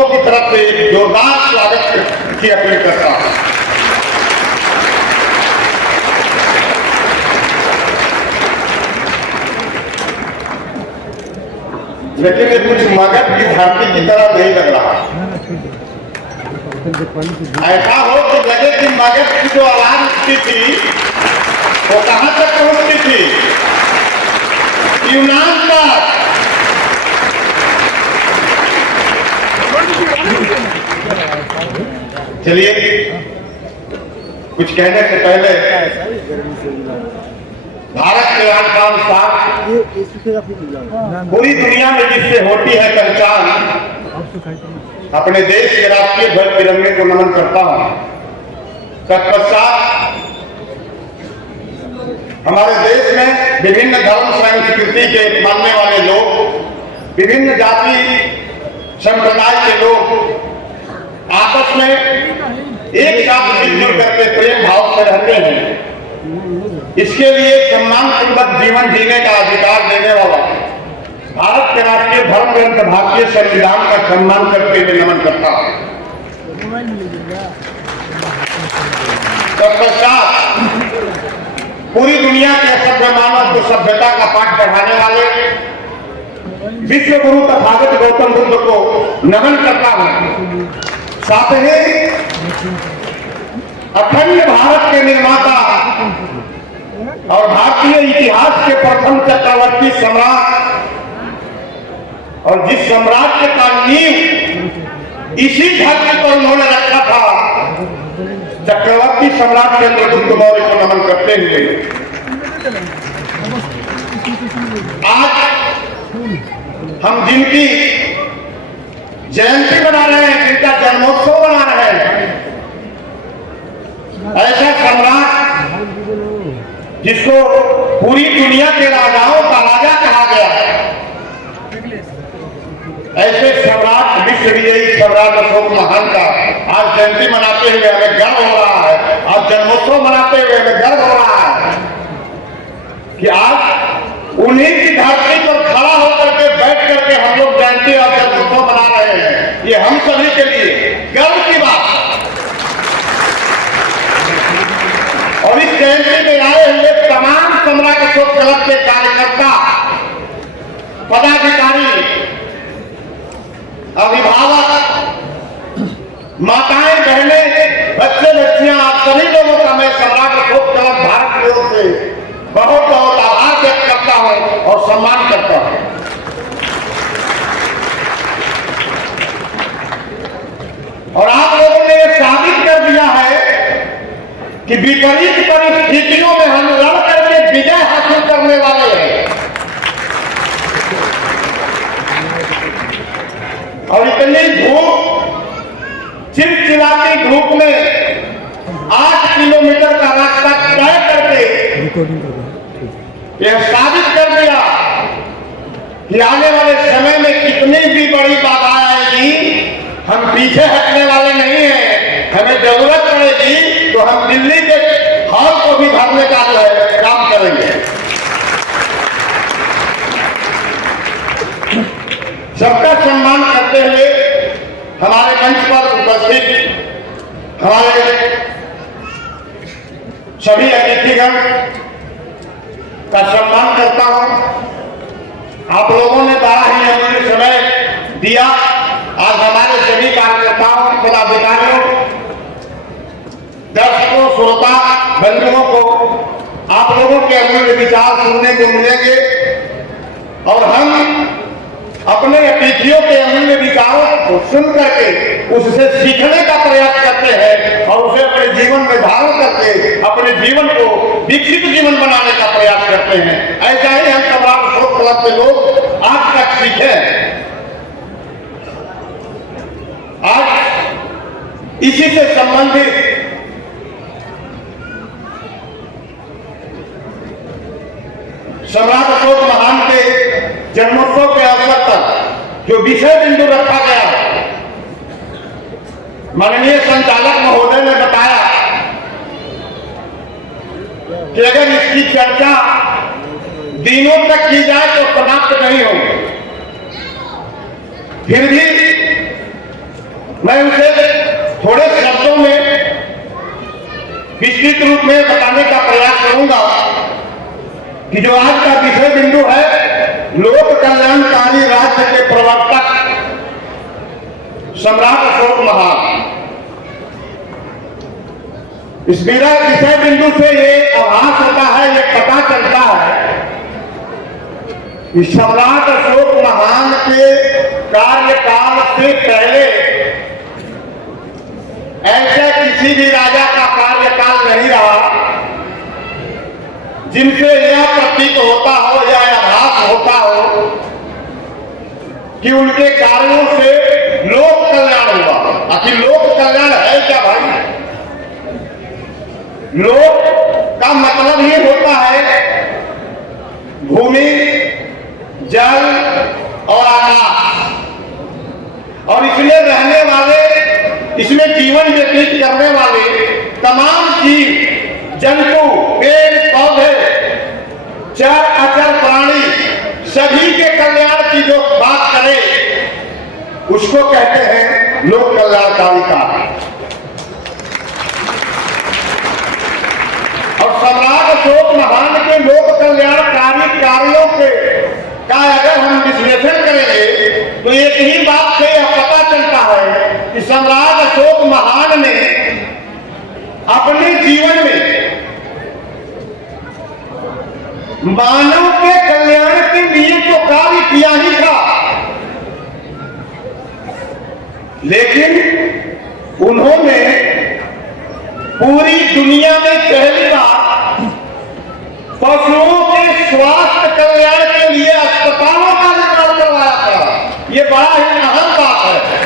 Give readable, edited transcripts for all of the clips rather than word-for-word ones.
भक्तों की तरफ से एक जोरदार स्वागत की अपील करता हूं। लेकिन ये कुछ मगध की धरती की तरह नहीं लग रहा। ऐसा हो कि लगे कि मगध की जो आवाज उठती थी वो कहां तक पहुंचती थी? यूनान तक। चलिए, कुछ कहने से पहले भारत के अनुसार पूरी दुनिया में जिससे होती है पहचान, अपने देश के राष्ट्रीय ध्वज तिरंगे को नमन करता हूं। तत्पश्चात हमारे देश में विभिन्न धर्म संस्कृति के मानने वाले लोग, विभिन्न जाति संप्रदाय के लोग आपस में एक साथ मिलजुल करके प्रेम भाव से रहते हैं। इसके लिए सम्मानपूर्वक जीवन जीने का अधिकार देने वाला भारत के राष्ट्रीय धर्म ग्रंथ भारतीय संविधान का सम्मान करते हुए नमन करता हूं। तत्पश्चात पूरी दुनिया के सभ्य मानव को सभ्यता का पाठ पढ़ाने वाले विश्व गुरु तथागत गौतम बुद्ध को नमन करता हूं। साथ ही अखंड भारत के निर्माता और भारतीय इतिहास के प्रथम चक्रवर्ती सम्राट और जिस साम्राज्य का नींव इसी धरती पर उन्होंने रखा था, चक्रवर्ती सम्राट चंद्रगुप्त मौर्य को नमन करते हुए आज हम जिनकी जयंती मना रहे हैं, जिनका जन्मोत्सव मना रहे हैं, ऐसा सम्राट जिसको पूरी दुनिया के राजाओं का राजा कहा गया है, ऐसे सम्राट विश्व विजयी सम्राट अशोक महान का आज जयंती मनाते हुए हमें गर्व हो रहा है। आज जन्मोत्सव मनाते हुए हमें गर्व हो रहा है कि आज उन्हीं की धरती पर खड़ा होकर के बैठ करके हम लोग जयंती और जन्मोत्सव मना रहे हैं। ये हम सभी के लिए गर्व की बात है। और इस जयंती में आए हुए तमाम सम्राट अशोक क्लब के कार्यकर्ता, पदाधिकारी, अभिभावक, माताएं, बहनें, बच्चे, बच्चियां, आप सभी लोगों का मैं सम्राट अशोक क्लब भारत की ओर से बहुत बहुत आभार व्यक्त करता हूं और सम्मान करता हूं। और आप लोगों ने यह साबित कर दिया है कि विपरीत परिस्थितियों में हम लड़ करके विजय हासिल करने वाले हैं। और इतनी धूप, चिलचिलाती धूप में 8 किलोमीटर का रास्ता तय करके यह साबित कर दिया कि आने वाले समय में कितनी भी बड़ी बाधा आएगी, हम पीछे हटने वाले नहीं हैं। हमें जरूरत पड़ेगी तो हम दिल्ली के हॉल को भी भरने का काम करेंगे। सबका सम्मान करते हुए हमारे मंच पर उपस्थित हमारे सभी अतिथिगण का सम्मान करता हूं। आप लोगों ने बड़ा ही अमूल्य समय दिया। आज हमारे सभी कार्यकर्ताओं, पदाधिकारियों, दर्शकों, श्रोता बंधुओं को आप लोगों के अमूल्य विचार सुनने को मिलेंगे और हम अपने अतिथियों के अमूल्य विचारों को सुन करके उससे सीखने का प्रयास करते हैं और उसे अपने जीवन में धारण करके अपने जीवन को विकसित जीवन बनाने का प्रयास करते हैं। ऐसा ही हम सम्राट अशोक क्लब के लोग आज तक सीखे। आज इसी से संबंधित सम्राट अशोक महान के जन्मोत्सव के अवसर पर जो विषय बिंदु रखा गया, माननीय संचालक महोदय ने बताया कि अगर इसकी चर्चा दिनों तक की जाए तो समाप्त नहीं होगी। फिर भी मैं उसे थोड़े शब्दों में विस्तृत रूप में बताने का प्रयास करूंगा कि जो आज का विषय बिंदु है, लोक कल्याणकारी राज्य के प्रवर्तक सम्राट अशोक महान। इस विषय बिंदु से ये आभास होता है, ये पता चलता है कि सम्राट अशोक महान के कार्यकाल से पहले ऐसे किसी भी राजा का कार्यकाल नहीं रहा जिनसे यह प्रतीत होता हो या आभास होता हो कि उनके कार्यों से लोक कल्याण हुआ। आखिर लोक कल्याण है क्या भाई? लोक का मतलब ही होता है भूमि, जल और आकाश, और इसमें रहने वाले, इसमें जीवन व्यतीत करने वाले तमाम जीव जंतु, पेड़ पौधे, चर अचर प्राणी, सभी के कल्याण की जो बात करे उसको कहते हैं लोक कल्याणकारिता। और सम्राट अशोक महान के लोक कल्याणकारी कार्यों के का अगर हम विश्लेषण करेंगे तो एक ही बात से यह पता चलता है कि सम्राट अशोक महान ने अपने जीवन में मानव के कल्याण के लिए तो कार्य किया ही था, लेकिन उन्होंने पूरी दुनिया में पहली बार पशुओं के स्वास्थ्य कल्याण के लिए अस्पतालों का निर्माण करवाया था। ये बड़ा ही अहम बात है।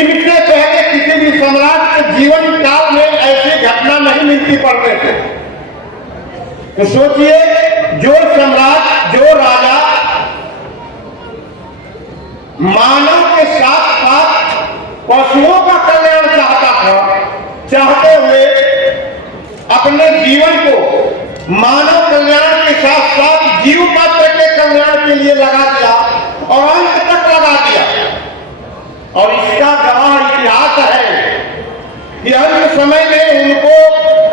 इनसे पहले किसी भी सम्राट के जीवन काल में ऐसी घटना नहीं मिलती पड़ने को। तो सोचिए, जो सम्राट, जो राजा मानव के साथ साथ पशुओं का कल्याण चाहता था, चाहते हुए अपने जीवन को मानव कल्याण के साथ साथ जीव मात्र के कल्याण के लिए लगा दिया और अंत तक लगा दिया। और इसका गवाह इतिहास है कि अंत समय में उनको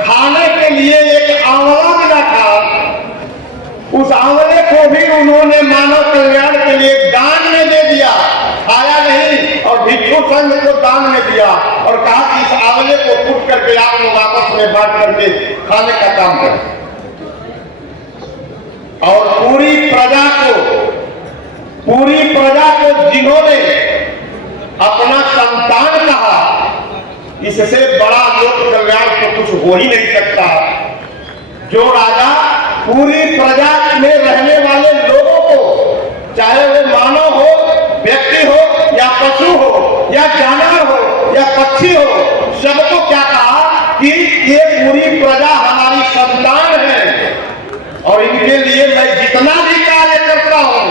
खाने के लिए एक आंवला मिला था। उस आंवले को भी उन्होंने मानव कल्याण के लिए दान में दे दिया, खाया नहीं, और भिक्षु संघ को दान में दिया और कहा कि इस आंवले को फूट करके आप लोग आपस में बांट करके खाने का काम करें। और पूरी प्रजा को जिन्होंने अपना संतान कहा, इससे बड़ा लोक कल्याण तो कुछ हो ही नहीं सकता। जो राजा पूरी प्रजा में रहने वाले लोगों को, चाहे वो मानव हो, व्यक्ति हो या पशु हो या जानवर हो या पक्षी हो, सबको क्या कहा कि ये पूरी प्रजा हमारी संतान है और इनके लिए मैं जितना भी कार्य करता हूं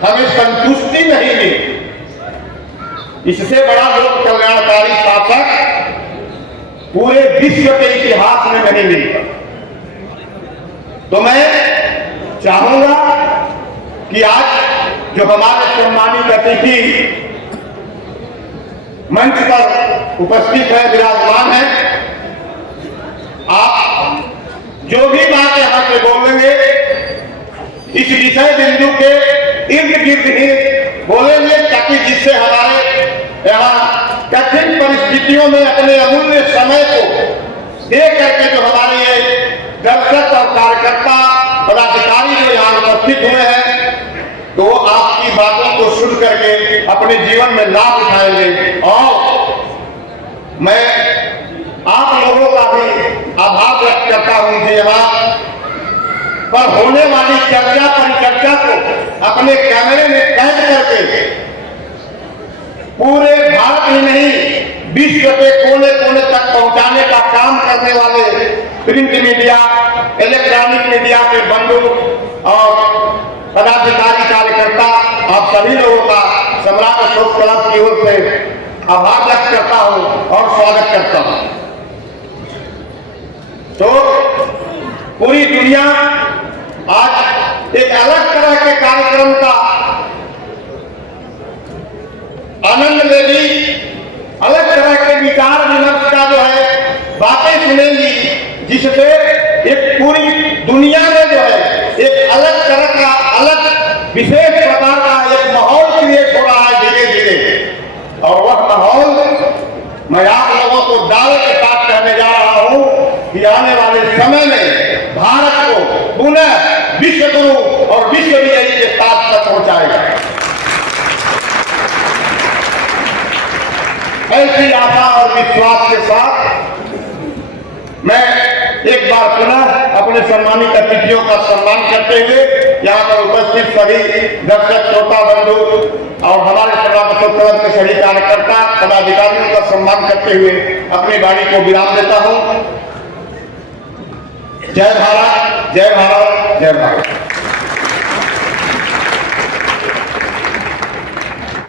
हमें संतुष्टि नहीं मिली। इससे बड़ा लोक कल्याणकारी शासक पूरे विश्व के इतिहास में नहीं मिलता। तो मैं चाहूंगा कि आज जो हमारे सम्मानित अतिथि मंच पर उपस्थित है, विराजमान है, आप जो भी बात यहां से बोलेंगे इस विषय बिंदु के इर्द गिर्द ही बोलेंगे, ताकि जिससे हमारे यहाँ कठिन परिस्थितियों में अपने अमूल्य समय को दे करके जो हमारे ये दर्शक और कार्यकर्ता पदाधिकारी जो यहाँ उपस्थित हुए हैं, तो वो आपकी बातों को सुन करके अपने जीवन में लाभ उठाएंगे। और मैं आप लोगों का भी आभार व्यक्त करता हूं कि यहाँ पर होने वाली चर्चा परिचर्चा को अपने कैमरे में कैद करके पूरे भारत ही नहीं विश्व के कोने कोने तक पहुंचाने का काम करने वाले प्रिंट मीडिया, इलेक्ट्रॉनिक मीडिया के बंधु और पदाधिकारी कार्यकर्ता, आप सभी लोगों का सम्राट अशोक क्लब की ओर से आभार व्यक्त करता हूं और स्वागत करता हूं। तो पूरी दुनिया आज एक अलग तरह के कार्यक्रम का आनंद लेगी सुनेंगी जिससे एक पूरी दुनिया में जो है एक अलग तरह का, अलग विशेष प्रकार का एक माहौल क्रिएट हो रहा है धीरे धीरे। और वह माहौल मैं आप लोगों को दावे के साथ कहने जा रहा हूं कि आने वाले समय में भारत को पुनः विश्व गुरु और विश्व विजयी के साथ तक पहुंचाएगा। ऐसी आशा और विश्वास के साथ मैं एक बार पुनः अपने सम्मानित अतिथियों का सम्मान करते हुए यहाँ पर उपस्थित सभी दर्शक, श्रोता बंधु और हमारे सभा के सभी कार्यकर्ता, पदाधिकारियों का सम्मान करते हुए अपनी वाणी को विराम देता हूँ। जय भारत, जय भारत, जय भारत।